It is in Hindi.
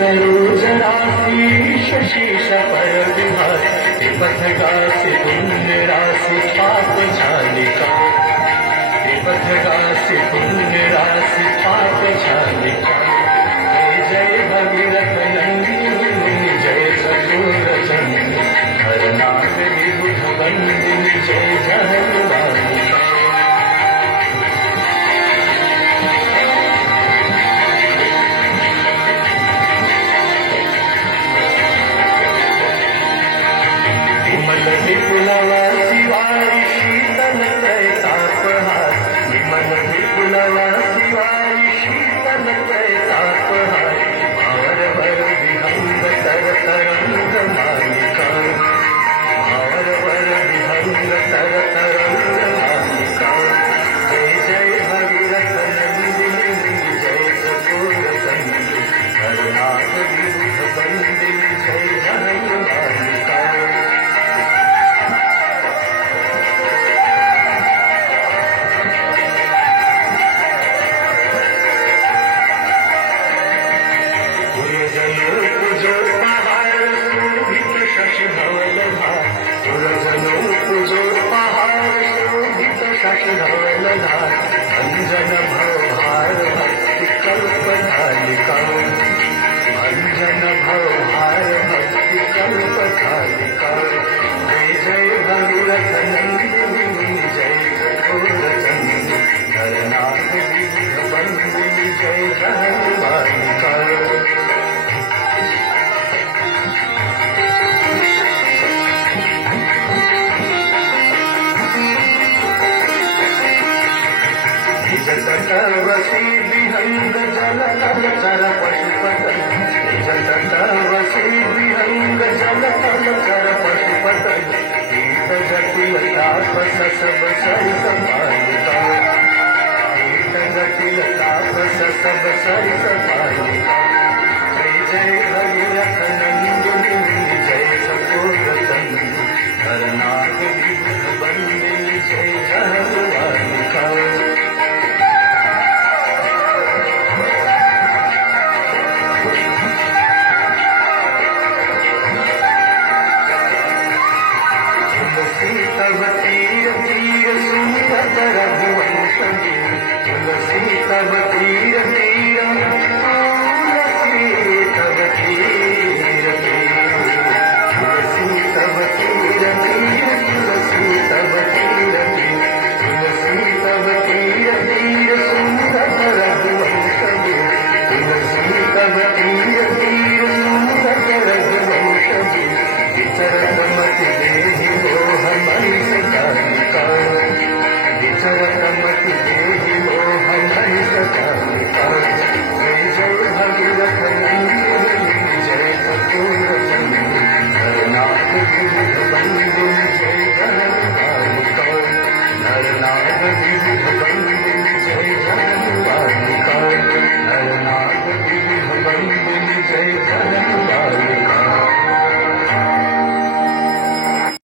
सरोजराशि शशीष पर विहार पथगासी पुण्य राशि पाप झालिका पथगासी पुण्य राशि पाप झालिका जय भगीरथ नंदिनी जय चतुर चंद्र हरनाथ विबुध बंदिनी जय जहरवाणी विपुलवा शिवारी शीतल त्रैतापहार विमल विपुलवा शिवारी शीतल त्रैतापहार भावर भर विहंग तर तरंग मालिका भावर भर विहंग तर तरंग मालिका जय जय भगीरथ नंदिनी जय चतुर चंद्र हरनाथ विबुध बंदिनी जय जहरवाणिका पूजो पहाड़ शोभित शशि धवलधार पूजो पहाड़ शोभित शशि धवलधार अंजन भवभार भक्ति कल्पधालिका अंजन भवभार भक्ति कल्पधालिका जय जय भगीरथ नंदिनी जय चतुर चंद्र हरनाथ विबुध बंदिनी जय जहरवाणिका जटवसी विहंग जल चर पशुपत जटवसी विहंग जल चर पशुपत कीट जटिल ताप सब सरि समालिका कीट जटिल ताप सब सरि